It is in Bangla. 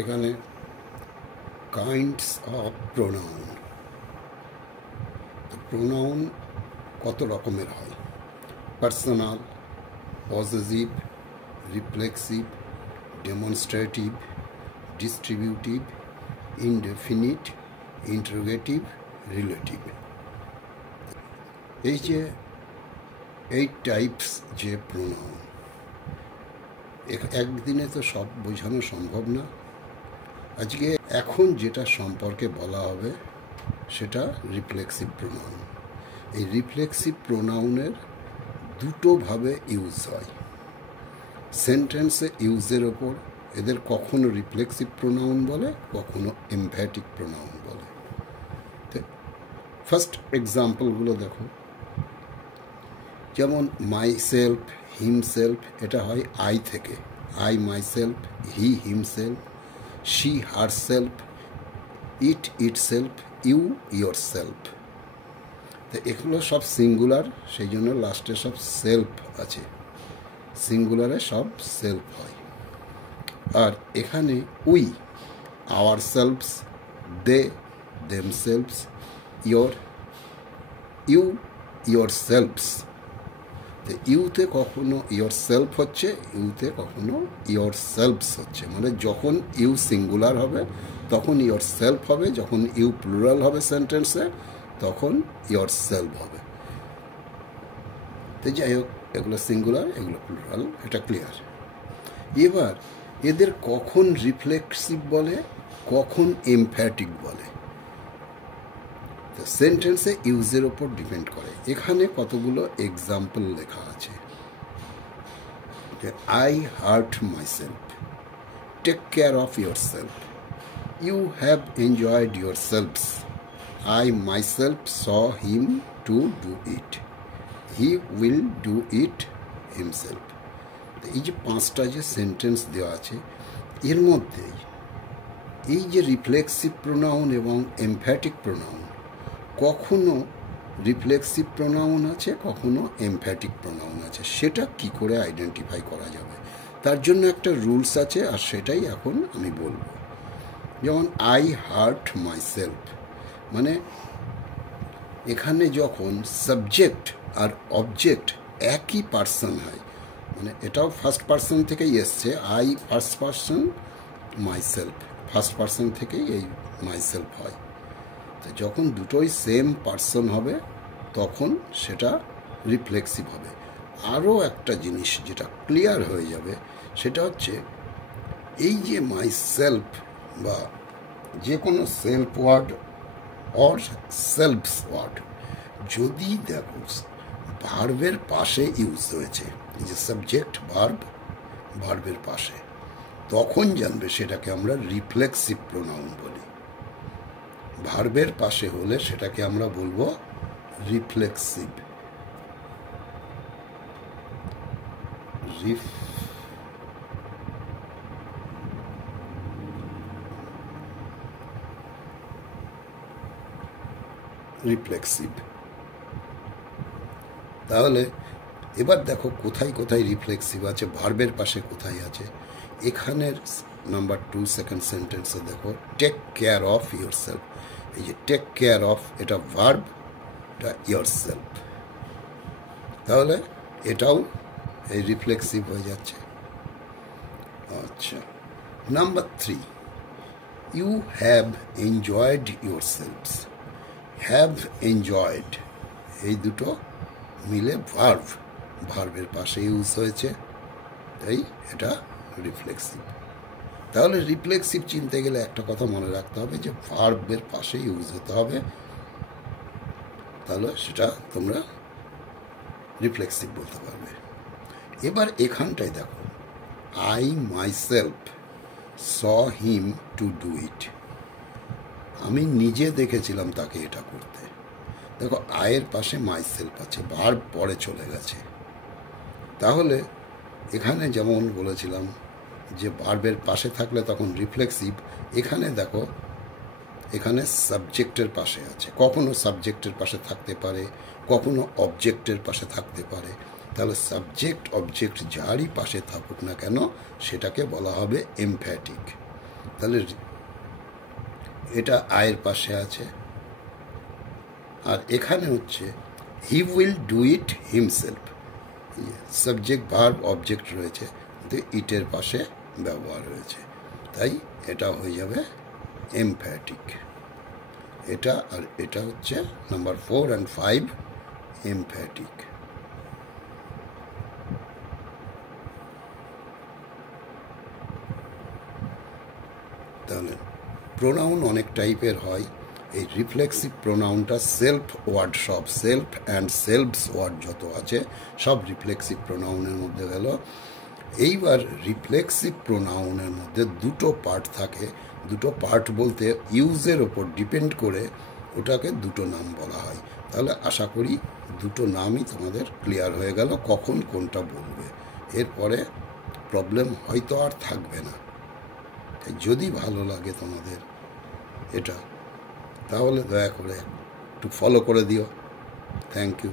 এখানে কাইন্ডস অফ প্রোনাউন। প্রোনাউন কত রকমের হয়? Personal, possessive, reflexive, demonstrative, distributive, indefinite, interrogative, relative. এই যে 8 টাইপস যে প্রোনাউন, একদিনে তো সব বোঝানো সম্ভব না। আজকে এখন যেটা সম্পর্কে বলা হবে সেটা রিফ্লেক্সিভ প্রোনাউন। এই রিফ্লেক্সিভ প্রোনাউনের দুটোভাবে ইউজ হয় সেন্টেন্সে ইউজের ওপর। এদের কখনো রিফ্লেক্সিভ প্রোনাউন বলে, কখনো এমফ্যাটিক প্রোনাউন বলে। ফার্স্ট এক্সাম্পলগুলো দেখো, যেমন মাই সেলফ, হিমসেলফ, এটা হয় আই থেকে। I my self, he himself, she her self, it it self, you your self. তো এগুলো সব সিঙ্গুলার, সেই জন্য লাস্টে সব সেলফ আছে, সিঙ্গুলারে সব সেলফ হয়। আর এখানে we, our selves, they, them selves, your, you your selves. তো ইউতে কখনো ইয়োর সেলফ হচ্ছে, ইউতে কখনো ইয়োর সেলফস হচ্ছে। মানে যখন ইউ সিঙ্গুলার হবে তখন ইয়োর সেলফ হবে, যখন ইউ প্লুরাল হবে সেন্টেন্সে তখন ইয়োর সেলফ হবে। তো যাই হোক, এগুলো সিঙ্গুলার, এগুলো প্লুরাল, এটা ক্লিয়ার। এবার এদের কখন রিফ্লেক্সিভ বলে, কখন এমফ্যাটিক বলে, সেন্টেন্সে ইউজের ওপর ডিপেন্ড করে। এখানে কতগুলো এক্সাম্পল লেখা আছে। I hurt my self, take care of your self, you have enjoyed your selves, I my self saw him to do it, he will do it himself. এই যে 5টা যে সেন্টেন্স দেওয়া আছে, এর মধ্যে এই যে রিফ্লেক্সিভ প্রোনাউন এবং এমফ্যাটিক প্রোনাউন, কখনো রিফ্লেক্সিভ প্রোনাউন আছে, কখনো এমফ্যাটিক প্রোনাউন আছে, সেটা কি করে আইডেন্টিফাই করা যাবে তার জন্য একটা রুলস আছে, আর সেটাই এখন আমি বলবো। যেমন আই হার্ট মাই সেলফ, মানে এখানে যখন সাবজেক্ট আর অবজেক্ট একই পার্সন হয়, মানে এটাও ফার্স্ট পার্সন থেকেই এসছে, I first person, my self first person থেকেই এই মাই সেলফ হয়। তো যখন দুটোই সেম পার্সন হবে তখন সেটা রিফ্লেক্সিভ হবে। আরও একটা জিনিস যেটা ক্লিয়ার হয়ে যাবে সেটা হচ্ছে, এই যে মাই সেলফ বা যে কোনো self word or selves word যদি দেখো ভার্বের পাশে ইউজ হয়েছে, এই যে সাবজেক্ট ভার্ব, ভার্বের পাশে, তখন জানবে সেটাকে আমরা রিফ্লেক্সিভ প্রোনাউন বলি। ভার্বের পাশে হলে সেটাকে আমরা বলবো রিফ্লেক্সিভ। রিফ্লেক্সিভ। তাহলে এবার দেখো কোথায় কোথায় রিফ্লেক্সিভ আছে, ভার্বের পাশে কোথায় আছে। এখানের নাম্বার 2 সেকেন্ড সেন্টেন্সে দেখো, take care of your self. এই যে টেক কেয়ার অফ, এটা ভার্ব, এটা ইয়োর সেলফ, তাহলে এটাও এই রিফ্লেক্সিভ হয়ে যাচ্ছে। আচ্ছা, number 3, you have enjoyed your selves. Have enjoyed, এই দুটো মিলে ভার্ব, ভার্বের পাশে ইউজ হয়েছে, তাই এটা রিফ্লেক্সিভ। তাহলে রিফ্লেক্সিভ চিনতে গেলে একটা কথা মনে রাখতে হবে যে ভার্বের পাশে ইউজ হতে হবে, তাহলে সেটা তোমরা রিফ্লেক্সিভ বলতে পারবে। এবার এখানটায় দেখো, I my self saw him to do ইট, আমি নিজে দেখেছিলাম তাকে এটা করতে। দেখো আয়ের পাশে মাই সেলফ আছে, ভার্ব পরে চলে গেছে। তাহলে এখানে যেমন বলেছিলাম যে ভার্বের পাশে থাকলে তখন রিফ্লেক্সিভ, এখানে দেখো এখানে সাবজেক্টের পাশে আছে, কখনো সাবজেক্টের পাশে থাকতে পারে, কখনো অবজেক্টের পাশে থাকতে পারে। তাহলে সাবজেক্ট অবজেক্ট যারই পাশে থাকুক না কেন সেটাকে বলা হবে এমফ্যাটিক। তাহলে এটা আয়ের পাশে আছে। আর এখানে হচ্ছে হি will do it himself, subject verb object রয়েছে, কিন্তু ইটের পাশে ব্যবহার হয়েছে, তাই এটা হয়ে যাবে এমফ্যাটিক। এটা আর এটা হচ্ছে নাম্বার 4 and 5 এমফ্যাটিক। তাহলে প্রোনাউন অনেক টাইপের হয়। এই রিফ্লেক্সিভ প্রোনাউনটা সেলফ ওয়ার্ড, সব সেলফ অ্যান্ড সেলফস ওয়ার্ড যত আছে সব রিফ্লেক্সিভ প্রোনাউনের মধ্যে গেল। এইবার রিফ্লেক্সিভ প্রোনাউনের মধ্যে দুটো পার্ট থাকে। দুটো পার্ট বলতে ইউজের ওপর ডিপেন্ড করে ওটাকে দুটো নাম বলা হয়। তাহলে আশা করি দুটো নামই তোমাদের ক্লিয়ার হয়ে গেল, কখন কোনটা বলবে। এরপরে প্রবলেম হয়তো আর থাকবে না। যদি ভালো লাগে তোমাদের এটা, তাহলে দয়া করে একটু ফলো করে দিও। Thank you.